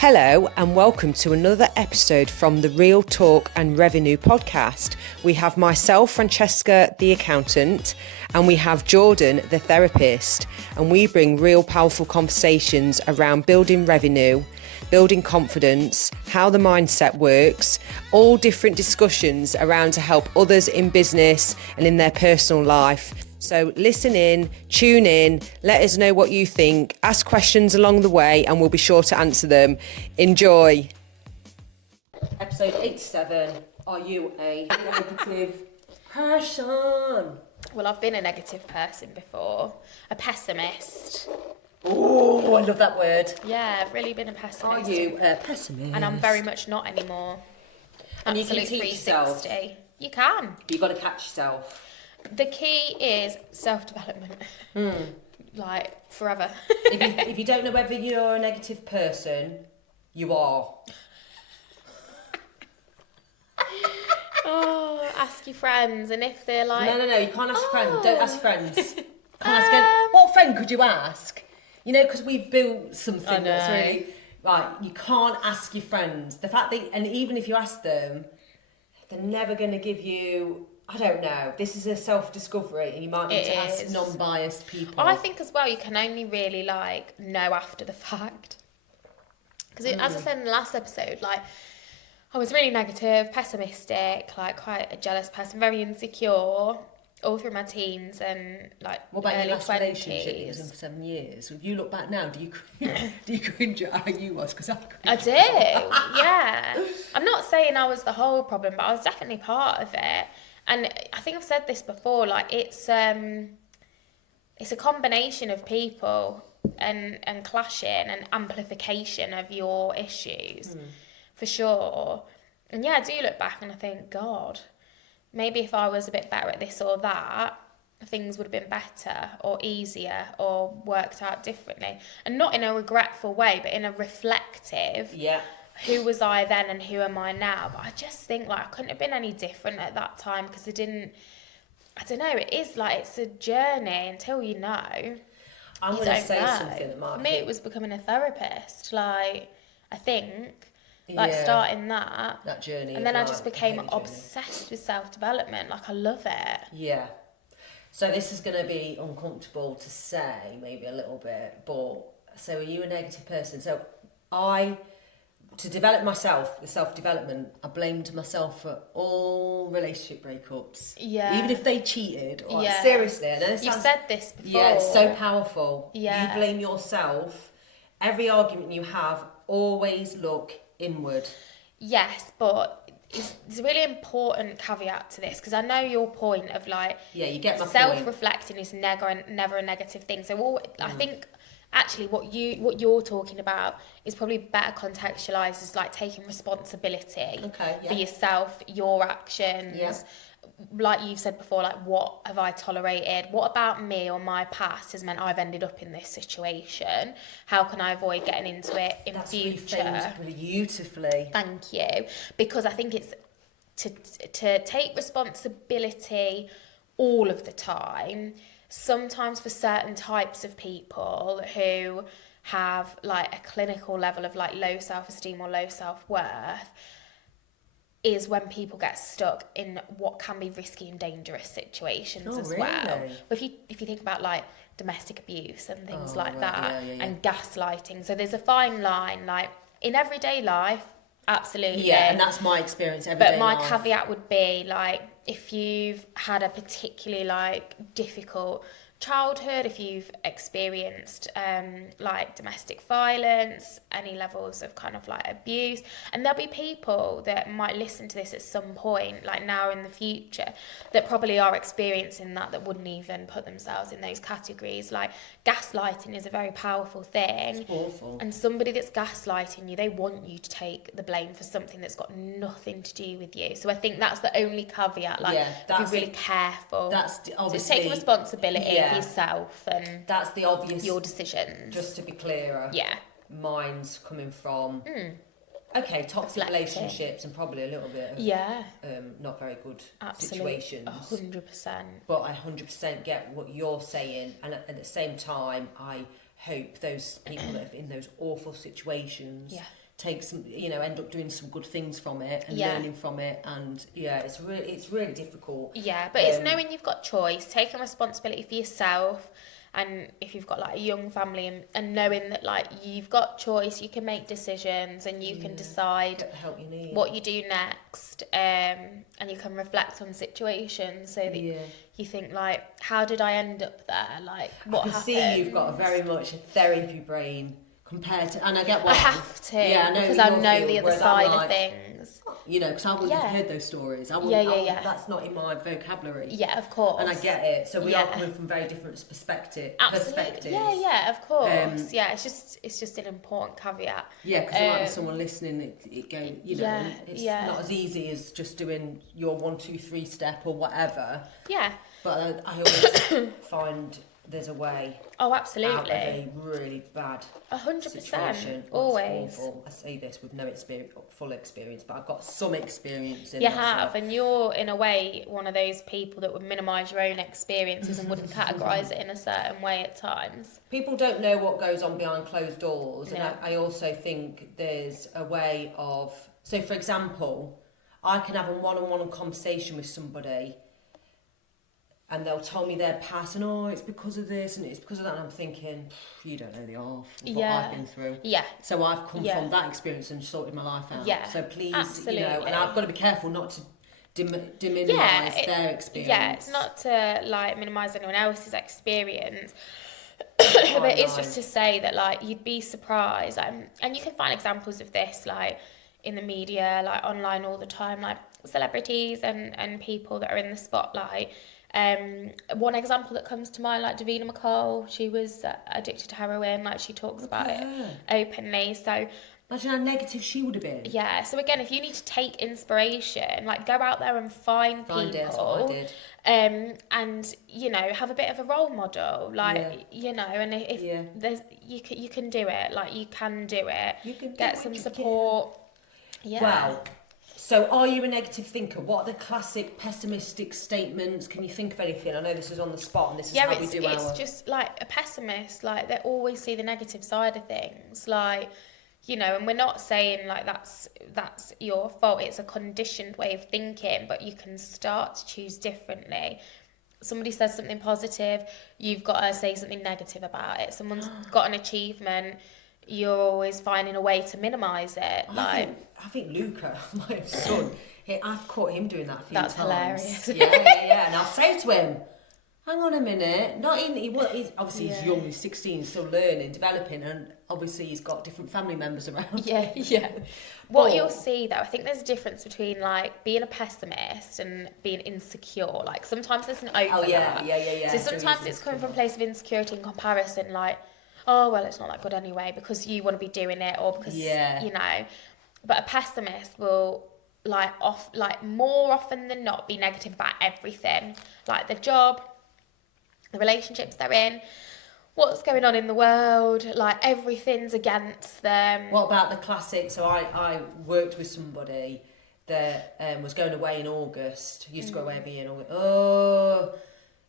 Hello and welcome to another episode from the Real Talk and Revenue podcast. We have myself, Francesca, the accountant, and we have Jordan, the therapist, and we bring real powerful conversations around building revenue, building confidence, how the mindset works, all different discussions around to help others in business and in their personal life. So listen in, tune in, let us know what you think, ask questions along the way and we'll be sure to answer them. Enjoy. Episode 87, are you a negative person? Well, I've been a negative person before, a pessimist. Oh, I love that word. Yeah, I've really been a pessimist. Are you a pessimist? And I'm very much not anymore. And Absolute you can teach 360. yourself. You can. You've got to catch yourself. The key is self-development. Like, forever. If you don't know whether you're a negative person, you are. Oh, ask your friends, and if they're like... No, you can't ask friends. Don't ask friends. Can't ask what friend could you ask? You know, because we've built something that's really... Right, you can't ask your friends. The fact that... And even if you ask them, they're never going to give you... I don't know. This is a self-discovery and you might need to ask non-biased people. I think as well you can only really know after the fact. Because as I said in the last episode, I was really negative, pessimistic, quite a jealous person, very insecure all through my teens and what about early your last 20s. relationship that was in for 7 years? If you look back now, do you cringe at how you was? Because I do, yeah. I'm not saying I was the whole problem, but I was definitely part of it. And I think I've said this before, it's a combination of people and clashing and amplification of your issues, for sure. And yeah, I do look back and I think, God, maybe if I was a bit better at this or that, things would have been better or easier or worked out differently. And not in a regretful way, but in a reflective. Yeah. Who was I then and who am I now? But I just think I couldn't have been any different at that time because I don't know, it is it's a journey until you know. I'm going to say something that might For me, it was becoming a therapist, I think, Yeah. starting that journey. And then I just became obsessed with self-development, I love it. Yeah. So this is going to be uncomfortable to say, maybe a little bit, but so are you a negative person? So to develop myself, with self-development, I blamed myself for all relationship breakups. Yeah. Even if they cheated. Seriously. I know You've said this before. Yeah, it's so powerful. Yeah. You blame yourself. Every argument you have, always look inward. Yes, but it's a really important caveat to this because I know your point of you get my self-reflecting is never a negative thing. So I think actually what you're talking about is probably better contextualized as taking responsibility for yourself, your actions. Yeah. Like you've said before, what have I tolerated? What about me or my past has meant I've ended up in this situation? How can I avoid getting into it in future? That's really beautifully. Thank you. Because I think it's to take responsibility all of the time. Sometimes for certain types of people who have a clinical level of low self-esteem or low self-worth is when people get stuck in what can be risky and dangerous situations as well. But if you think about domestic abuse and things that and gaslighting, so there's a fine line in everyday life, absolutely. Yeah, and that's my experience every day. But my caveat would be if you've had a particularly difficult childhood, if you've experienced domestic violence, any levels of abuse, and there'll be people that might listen to this at some point now or in the future that probably are experiencing that wouldn't even put themselves in those categories. Gaslighting is a very powerful thing. It's awful. And somebody that's gaslighting you, they want you to take the blame for something that's got nothing to do with you. So I think that's the only caveat, be really careful. That's obviously... Just take responsibility for yourself and that's the obvious... your decisions. Just to be clearer. Yeah. Mine's coming from... toxic relationships and probably a little bit of not very good situations. 100%. But I 100% get what you're saying, and at the same time, I hope those people that are in those awful situations take some, end up doing some good things from it and Yeah. learning from it. And it's really difficult. Yeah, but it's knowing you've got choice, taking responsibility for yourself, and if you've got like a young family, and knowing that like you've got choice, you can make decisions and you can decide Get the help you need. what you do next, and you can reflect on situations so that you think like, how did I end up there? Like, what happened? I can see you've got very much a therapy brain compared to, and I get why. I have to, I know because I know field, the other side of things. Because I wouldn't have heard those stories. That's not in my vocabulary. Yeah, of course. And I get it. So we are coming from very different perspectives. Yeah, of course. It's just an important caveat. Yeah, because there might be someone listening it going, it's not as easy as just doing your 1, 2, 3 step or whatever. Yeah. But I always find there's a way. Oh, absolutely. Out of a really bad 100%. situation. Always. Awful. I say this with no full experience, but I've got some experience in You that have, stuff. and you're in a way one of those people that would minimise your own experiences and wouldn't categorise it in a certain way at times. People don't know what goes on behind closed doors, and No. I also think there's a way of. So, for example, I can have a one-on-one conversation with somebody, and they'll tell me their past, and it's because of this and it's because of that, and I'm thinking, you don't know the half of what I've been through. Yeah. So I've come from that experience and sorted my life out. Yeah. So please, Absolutely. and I've got to be careful not to minimise their experience. Yeah, it's not to like minimise anyone else's experience. But it's just to say that like you'd be surprised, and you can find examples of this like in the media, like online all the time, like celebrities and people that are in the spotlight. One example that comes to mind, like Davina McCall, she was addicted to heroin, like she talks about it openly. So imagine how negative she would have been. yeah, so again, if you need to take inspiration, like go out there and find people, that's what I did. And have a bit of a role model, like and if there's you can do it, like you can do it. You can get some support. Yeah. Wow. So are you a negative thinker? What are the classic pessimistic statements? Can you think of anything? I know this is on the spot and this is how we do it's just like a pessimist, like they always see the negative side of things, like, and we're not saying like that's your fault, it's a conditioned way of thinking, but you can start to choose differently. Somebody says something positive, you've got to say something negative about it. Someone's got an achievement, you're always finding a way to minimise it. I think Luca, my son, I've caught him doing that a few times. That's hilarious. Yeah. And I'll say to him, hang on a minute. He's obviously he's young, he's 16, he's still learning, developing, and obviously he's got different family members around. Yeah. What you'll see though, I think there's a difference between like being a pessimist and being insecure. Like sometimes there's an overlap. Oh yeah. So sometimes it's coming from a place of insecurity and comparison, like, oh well, it's not that good anyway because you want to be doing it, or because But a pessimist will more often than not be negative about everything, like the job, the relationships they're in, what's going on in the world, like everything's against them. What about the classic? So I worked with somebody that was going away in August. Used to go away every year in August. Oh,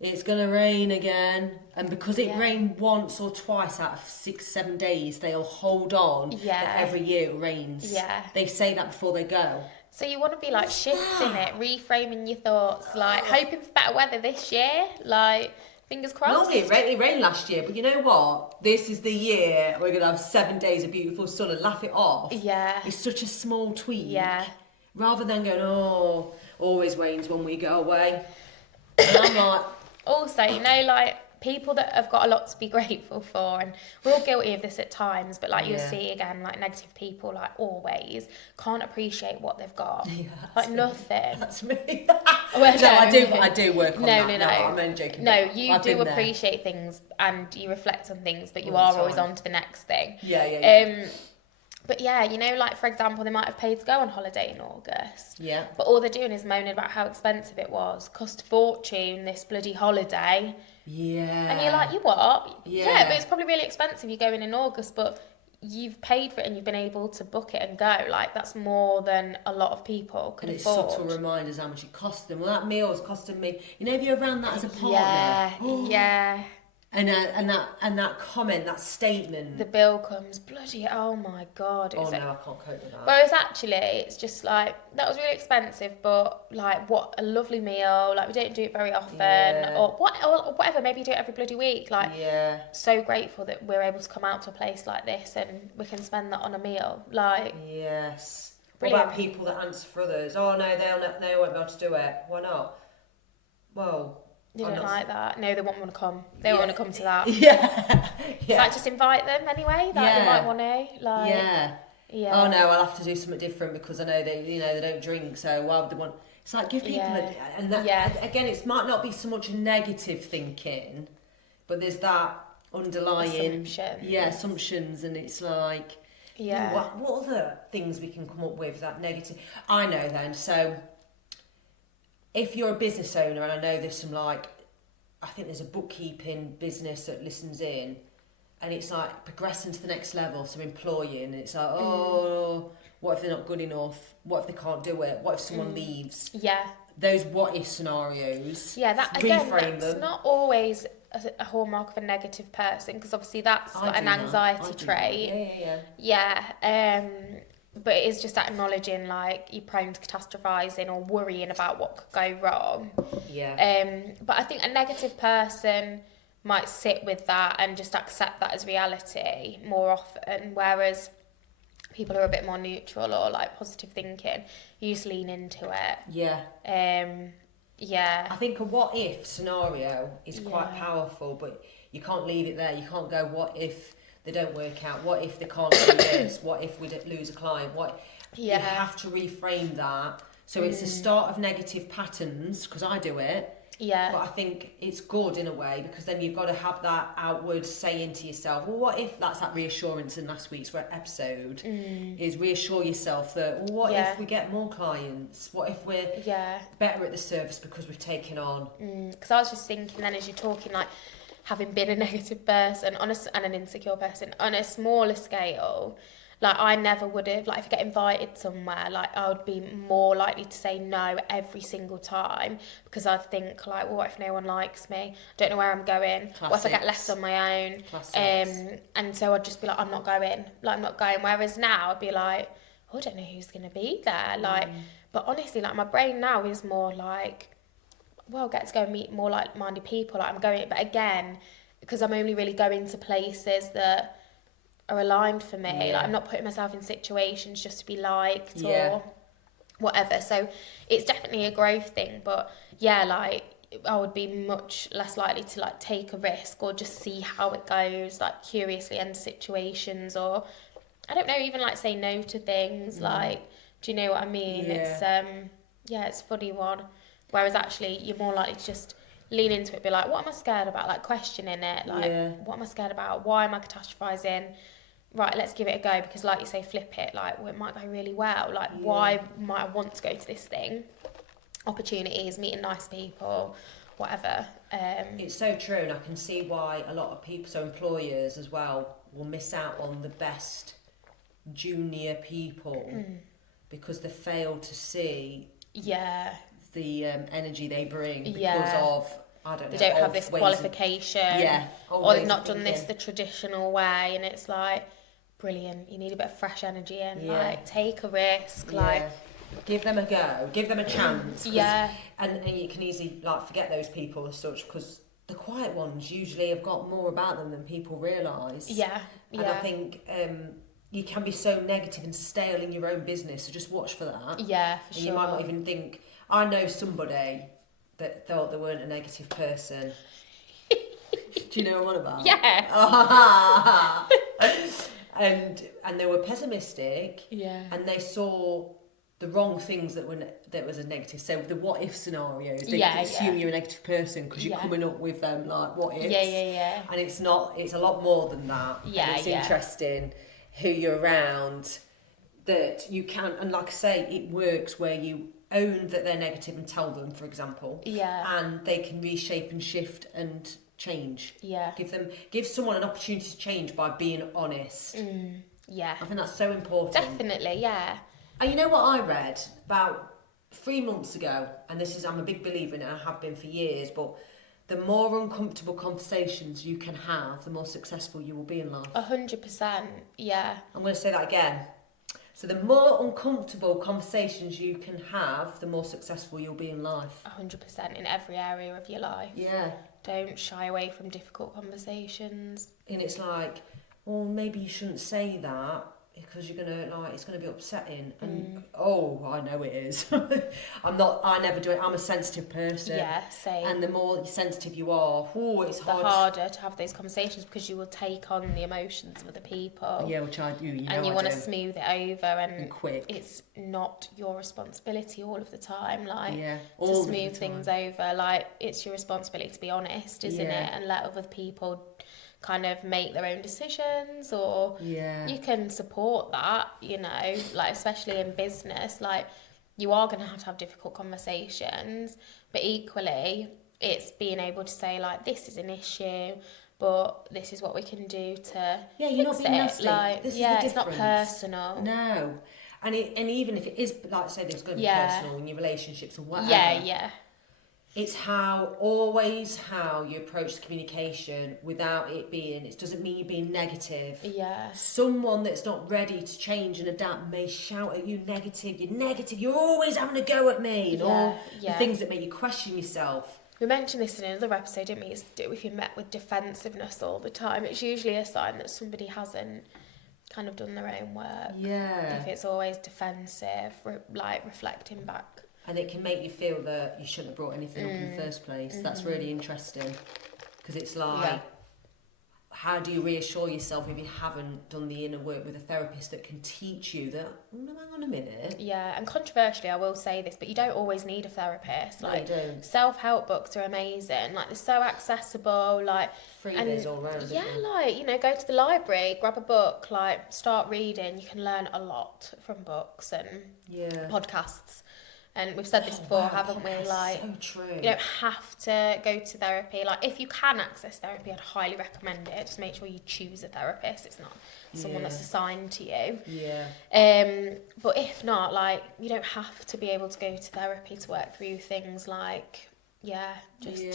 it's going to rain again. And because it rained once or twice out of 6-7 days, they'll hold on that every year it rains. Yeah. They say that before they go. So you want to be like shifting it, reframing your thoughts, like hoping for better weather this year, like fingers crossed. No, it rained last year, but you know what? This is the year we're going to have 7 days of beautiful sun and laugh it off. Yeah. It's such a small tweak. Yeah. Rather than going, always rains when we go away. And I'm like... Also, like people that have got a lot to be grateful for, and we're all guilty of this at times, but like you'll see again, like negative people, like always can't appreciate what they've got. Yeah, like nothing. That's me. Well, no, I do work on that. No, I'm only joking. No, you do appreciate things and you reflect on things, but you are always on to the next thing. Yeah. But yeah, like for example, they might have paid to go on holiday in August. Yeah. But all they're doing is moaning about how expensive it was. Cost a fortune, this bloody holiday. Yeah. And you're like, you what? Yeah. But it's probably really expensive. You're going in August, but you've paid for it and you've been able to book it and go. Like, that's more than a lot of people can afford. And it's subtle reminders how much it cost them. Well, that meal was costing me. If you're around that as a partner. Yeah. And that comment, that statement. The bill comes, bloody, oh my God. Oh no, I can't cope with that. Whereas actually, it's just like, that was really expensive, but like, what a lovely meal. Like, we don't do it very often. Or whatever, maybe you do it every bloody week. Like, so grateful that we're able to come out to a place like this and we can spend that on a meal. Like, yes. Brilliant. What about people that answer for others? Oh no, they won't be able to do it. Why not? Well, they don't like that. No, they won't want to come. They won't want to come to that. Yeah. Like, just invite them anyway. Like, they might want to. Like, yeah. Oh no, I'll have to do something different because I know they don't drink. So why would they want? It's like give people and again, it might not be so much negative thinking, but there's that underlying assumptions, and it's like what other things we can come up with that negative. I know then. So if you're a business owner, and I know there's some I think there's a bookkeeping business that listens in, and it's like progressing to the next level, so employing, and it's like, what if they're not good enough? What if they can't do it? What if someone leaves? Yeah. Those what if scenarios. Yeah, that's not always a hallmark of a negative person, because obviously that's an anxiety trait. Yeah. But it is just acknowledging, like, you're prone to catastrophizing or worrying about what could go wrong. Yeah. But I think a negative person might sit with that and just accept that as reality more often, whereas people who are a bit more neutral or like positive thinking, you just lean into it. Yeah. I think a what if scenario is quite powerful, but you can't leave it there. You can't go, what if they don't work out? What if they can't do this? What if we lose a client? You have to reframe that. So it's the start of negative patterns, because I do it. Yeah. But I think it's good in a way, because then you've got to have that outward saying to yourself, well, what if that's that reassurance in last week's episode, is reassure yourself that, well, what if we get more clients? What if we're better at the service because we've taken on? Because I was just thinking then, as you're talking, like, having been a negative person and an insecure person on a smaller scale, like, I never would have, like, if I get invited somewhere, like, I would be more likely to say no every single time, because I'd think, like, well, what if no one likes me? I don't know where I'm going. Classics. What if I get left on my own? And so I'd just be like, I'm not going. Like, I'm not going. Whereas now I'd be like, oh, I don't know who's going to be there. Like, but honestly, like, my brain now is more like, well, get to go and meet more like-minded people. Like, I'm going, but again, because I'm only really going to places that are aligned for me. Like, I'm not putting myself in situations just to be liked or whatever. So it's definitely a growth thing. But yeah, like, I would be much less likely to, like, take a risk or just see how it goes, like, curiously enter situations, or I don't know, even like say no to things. Like, do you know what I mean? It's it's a funny one. Whereas actually you're more likely to just lean into it, be like, what am I scared about? Like, questioning it, like, what am I scared about? Why am I catastrophizing? Right, let's give it a go, because, like you say, flip it. Like, well, it might go really well. Like, why might I want to go to this thing? Opportunities, meeting nice people, whatever. It's so true, and I can see why a lot of people, so employers as well, will miss out on the best junior people because they fail to see the energy they bring because of, I don't know, they don't have this qualification, or they've not done this the traditional way, and it's like, brilliant, you need a bit of fresh energy in, like, take a risk, like, give them a go, give them a chance, and you can easily, like, forget those people as such, because the quiet ones usually have got more about them than people realise. And I think you can be so negative and stale in your own business, so just watch for that. And you might not even think. I know somebody that thought they weren't a negative person. Do you know what I'm on about? And they were pessimistic. And they saw the wrong things that was a negative. So the what if scenarios, they assume you're a negative person because you're coming up with them, like, what ifs. And it's not. It's a lot more than that. And it's interesting who you're around, that you can, and like I say, it works where you own that they're negative and tell them, for example, and they can reshape and shift and change. Give someone an opportunity to change by being honest. I think that's so important. Definitely. And you know what I read about 3 months ago, and I'm a big believer in it, and I have been for years, but the more uncomfortable conversations you can have, the more successful you will be in life. 100%, yeah. I'm going to say that again. So the more uncomfortable conversations you can have, the more successful you'll be in life. 100% in every area of your life. Yeah. Don't shy away from difficult conversations. And it's like, well, maybe you shouldn't say that because you're going to, like, it's going to be upsetting. And, oh, I know it is. I never do it. I'm a sensitive person. Yeah, same. And the more sensitive you are, it's hard. The harder to have those conversations because you will take on the emotions of other people. Yeah, which I do. And you want to smooth it over and quick. It's not your responsibility all of the time, like, all to smooth things over. Like, it's your responsibility to be honest, isn't it? And let other people kind of make their own decisions, or you can support that, you know, like, especially in business, like, you are going to have difficult conversations, but equally it's being able to say, like, this is an issue, but this is what we can do to you're not being nasty. Like, this is the it's not personal. No. And even if it is, like I said, it's going to be personal in your relationships or whatever. Yeah. It's always how you approach the communication without it being, it doesn't mean you're being negative. Yeah. Someone that's not ready to change and adapt may shout at you negative, you're always having a go at me, and all the things that make you question yourself. We mentioned this in another episode, didn't we? If you're met with defensiveness all the time, it's usually a sign that somebody hasn't kind of done their own work. Yeah. If it's always defensive, like reflecting back. And it can make you feel that you shouldn't have brought anything up in the first place. Mm-hmm. That's really interesting. Because it's like, how do you reassure yourself if you haven't done the inner work with a therapist that can teach you that, hang on a minute. Yeah, and controversially, I will say this, but you don't always need a therapist. Like, no, you don't. Self-help books are amazing. Like, they're so accessible. Like, freebies all around. Yeah, like, you know, go to the library, grab a book, like, start reading. You can learn a lot from books and podcasts. And we've said this before, haven't we? Like, so true. You don't have to go to therapy. Like, if you can access therapy, I'd highly recommend it. Just make sure you choose a therapist. It's not someone that's assigned to you. Yeah. But if not, like, you don't have to be able to go to therapy to work through things like,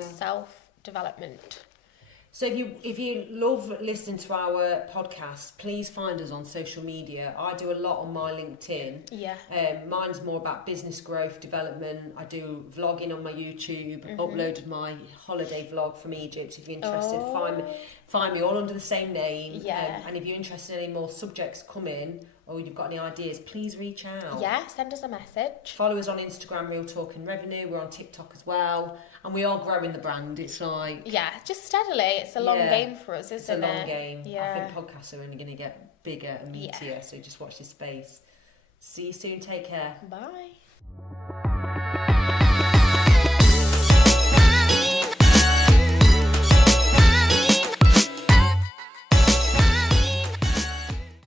self-development. So if you love listening to our podcast, please find us on social media. I do a lot on my LinkedIn. Yeah. Mine's more about business growth, development. I do vlogging on my YouTube. Uploaded my holiday vlog from Egypt. If you're interested, find me all under the same name. Yeah. And if you're interested in any more subjects coming, or you've got any ideas, please reach out. Yeah, send us a message. Follow us on Instagram, Real Talk and Revenue. We're on TikTok as well. And we are growing the brand. It's like... Yeah, just steadily. It's a long game for us, isn't it? It's a long game. Yeah. I think podcasts are only going to get bigger and meatier, so just watch this space. See you soon. Take care. Bye.